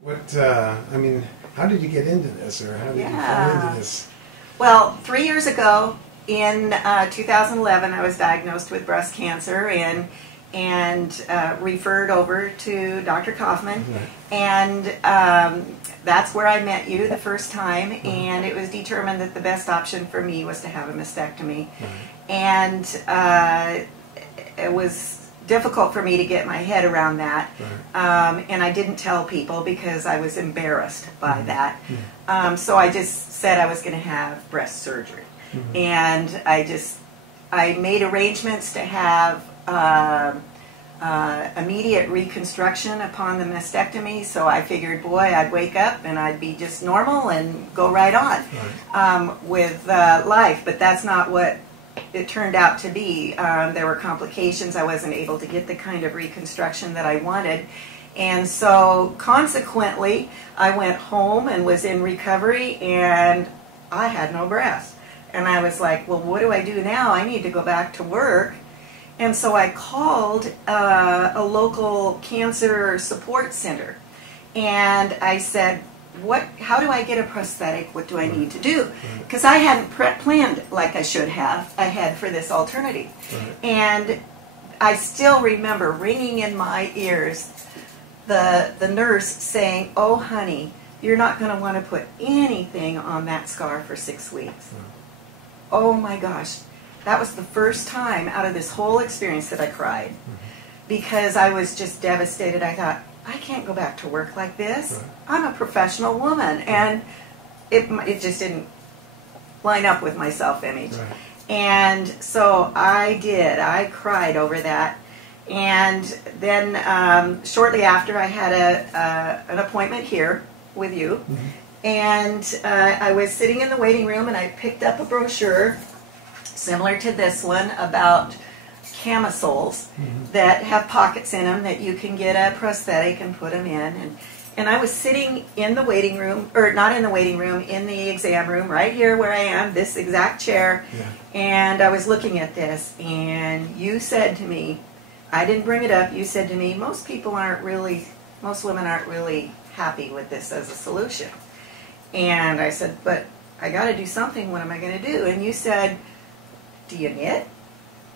What, I mean, how did you get into this, or how did you fall into this? Well, 3 years ago, in 2011, I was diagnosed with breast cancer and referred over to Dr. Kaufman, and that's where I met you the first time, and it was determined that the best option for me was to have a mastectomy, and it was difficult for me to get my head around that, and I didn't tell people because I was embarrassed by that, so I just said I was going to have breast surgery, and I made arrangements to have immediate reconstruction upon the mastectomy, so I figured, boy, I'd wake up and I'd be just normal and go right on with life, but that's not what it turned out to be. There were complications. I wasn't able to get the kind of reconstruction that I wanted, and so consequently I went home and was in recovery, and I had no breast, and I was like, well, what do I do now? I need to go back to work. And so I called a local cancer support center, and I said, how do I get a prosthetic? What do I need to do? Because I hadn't planned like I should have ahead for this alternative. And I still remember ringing in my ears the nurse saying, oh honey, you're not going to want to put anything on that scar for 6 weeks. Oh my gosh. That was the first time out of this whole experience that I cried, because I was just devastated. I thought, I can't go back to work like this. I'm a professional woman, and it just didn't line up with my self-image. And so I did. I cried over that. And then shortly after, I had an appointment here with you, and I was sitting in the waiting room, and I picked up a brochure similar to this one about camisoles that have pockets in them that you can get a prosthetic and put them in. And I was sitting in the waiting room, or not in the waiting room, in the exam room, right here where I am, this exact chair, and I was looking at this, and you said to me, I didn't bring it up, you said to me, most women aren't really happy with this as a solution. And I said, but I got to do something, what am I going to do? And you said, do you knit?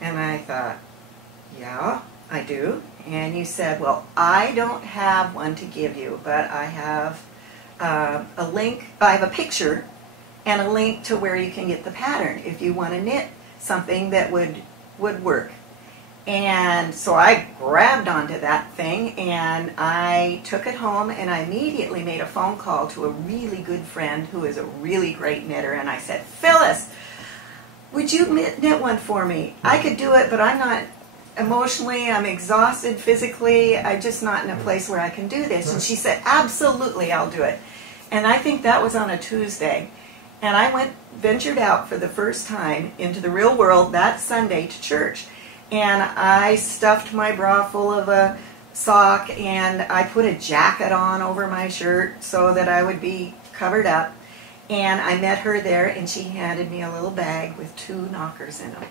And I thought, yeah, I do. And you said, well, I don't have one to give you, but I have a link, I have a picture and a link to where you can get the pattern if you want to knit something that would work. And so I grabbed onto that thing, and I took it home, and I immediately made a phone call to a really good friend who is a really great knitter, and I said, Phyllis, would you knit one for me? I could do it, but I'm not emotionally, I'm exhausted physically, I'm just not in a place where I can do this. And she said, absolutely, I'll do it. And I think that was on a Tuesday. And I ventured out for the first time into the real world that Sunday to church. And I stuffed my bra full of a sock, and I put a jacket on over my shirt so that I would be covered up. And I met her there, and she handed me a little bag with 2 knockers in them.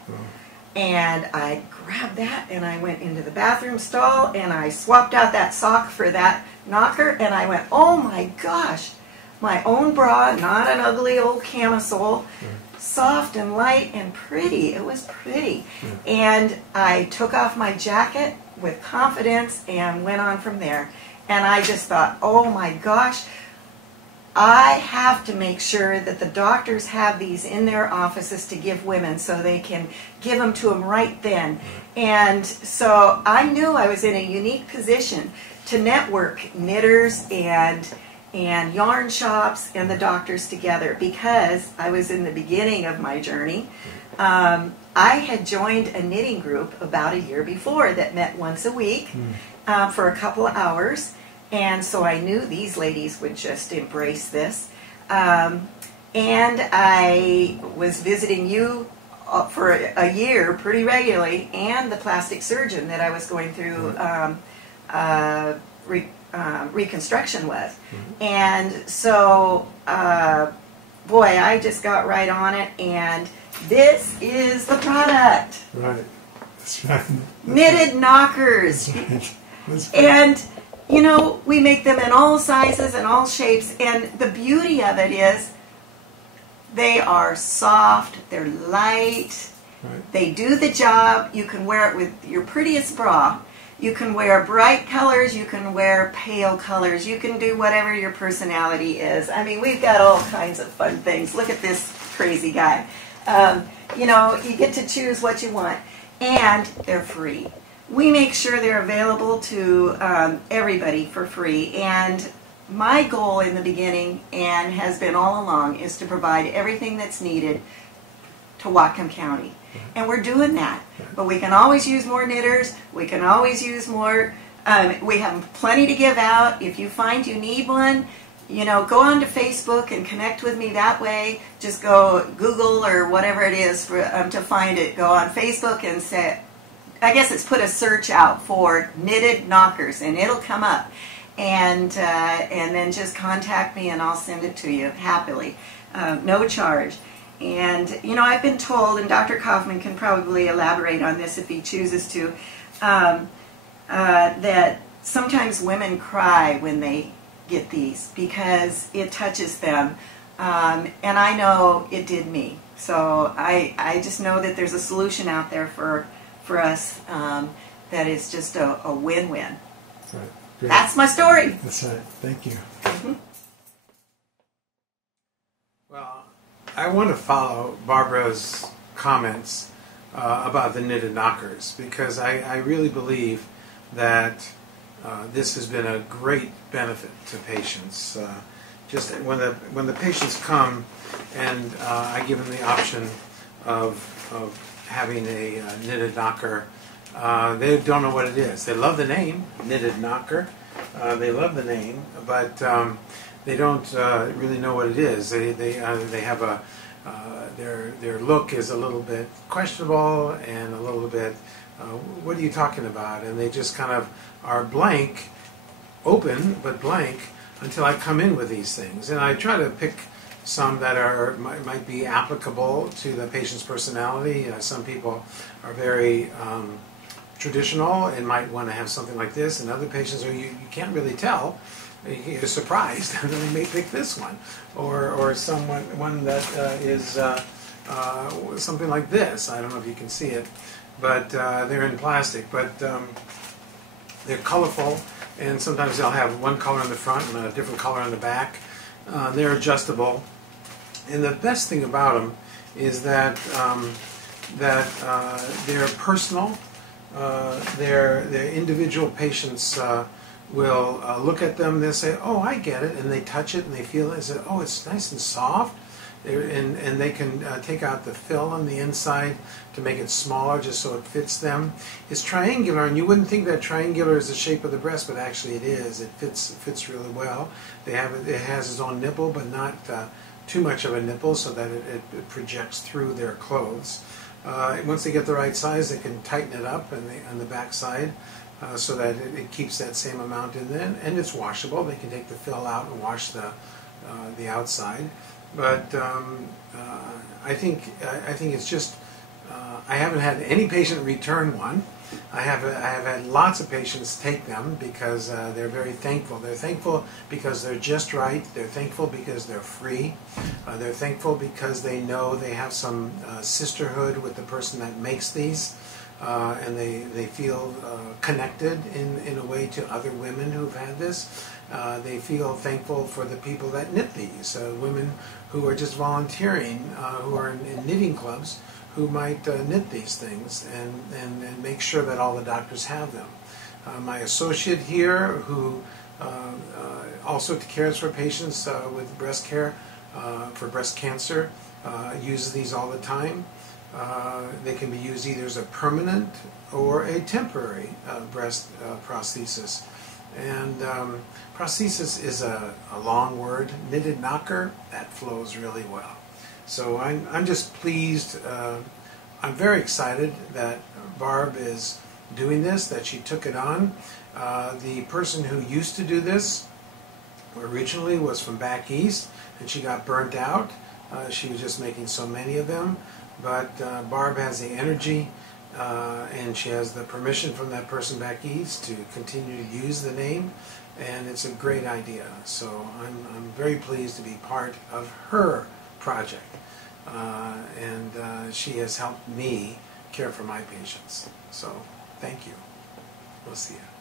And I grabbed that, and I went into the bathroom stall, and I swapped out that sock for that knocker, and I went, oh my gosh, my own bra, not an ugly old camisole, soft and light and pretty. It was pretty. And I took off my jacket with confidence and went on from there. And I just thought, oh my gosh, I have to make sure that the doctors have these in their offices to give women so they can give them to them right then. And so I knew I was in a unique position to network knitters and yarn shops and the doctors together, because I was in the beginning of my journey. I had joined a knitting group about a year before that met once a week for a couple of hours. And so I knew these ladies would just embrace this. And I was visiting you for a year pretty regularly, and the plastic surgeon that I was going through reconstruction with. And so, boy, I just got right on it, and this is the product. Right. That's right. Knitted knockers. That's right. And you know, we make them in all sizes and all shapes, and the beauty of it is they are soft, they're light, Right. they do the job. You can wear it with your prettiest bra. You can wear bright colors, you can wear pale colors, you can do whatever your personality is. I mean, we've got all kinds of fun things. Look at this crazy guy. You know, you get to choose what you want, and they're free. We make sure they're available to everybody for free, and my goal in the beginning, and has been all along, is to provide everything that's needed to Whatcom County. And we're doing that. But we can always use more knitters. We can always use more. We have plenty to give out. If you find you need one, you know, go on to Facebook and connect with me that way. Just go Google or whatever it is for, to find it. Go on Facebook and say, I guess it's put a search out for knitted knockers, and it'll come up. And then just contact me and I'll send it to you happily. No charge. And, you know, I've been told, and Dr. Kaufman can probably elaborate on this if he chooses to, that sometimes women cry when they get these because it touches them. And I know it did me. So I just know that there's a solution out there for us that is just a win-win. Right. Great. That's my story. That's right. Thank you. Mm-hmm. Well, I want to follow Barbara's comments about the knitted knockers, because I really believe that this has been a great benefit to patients. Just when the patients come and I give them the option of having a knitted knocker, they don't know what it is. They love the name, knitted knocker. They love the name, but they don't really know what it is. They have a their look is a little bit questionable and a little bit what are you talking about? And they just kind of are blank, open but blank, until I come in with these things. And I try to pick some that might be applicable to the patient's personality. Some people are very traditional and might want to have something like this, and other patients are you can't really tell. You're surprised, and then they may pick this one, or one that is something like this. I don't know if you can see it, but they're in plastic, but they're colorful, and sometimes they'll have one color in the front and a different color in the back. They're adjustable, and the best thing about them is that they're personal. They're individual patients. Will look at them, they'll say, oh, I get it, and they touch it and they feel it and say, oh, it's nice and soft, and they can take out the fill on the inside to make it smaller just so it fits them. It's triangular, and you wouldn't think that triangular is the shape of the breast, but actually it is. It fits really well. It has its own nipple, but not too much of a nipple so that it projects through their clothes. Once they get the right size, they can tighten it up on the back side. So that it keeps that same amount in there, and it's washable. They can take the fill out and wash the outside. But I think it's just I haven't had any patient return one. I have had lots of patients take them because they're very thankful. They're thankful because they're just right. They're thankful because they're free. They're thankful because they know they have some sisterhood with the person that makes these. And they feel connected in a way to other women who've had this. They feel thankful for the people that knit these, women who are just volunteering, who are in knitting clubs, who might knit these things and make sure that all the doctors have them. My associate here, who also cares for patients with breast care, for breast cancer, uses these all the time. They can be used either as a permanent or a temporary breast prosthesis. And prosthesis is a long word. Knitted knocker, that flows really well. So I'm just pleased. I'm very excited that Barb is doing this, that she took it on. The person who used to do this originally was from back east, and she got burnt out. She was just making so many of them. But Barb has the energy and she has the permission from that person back east to continue to use the name, and it's a great idea. So I'm very pleased to be part of her project, and she has helped me care for my patients. So thank you. We'll see you.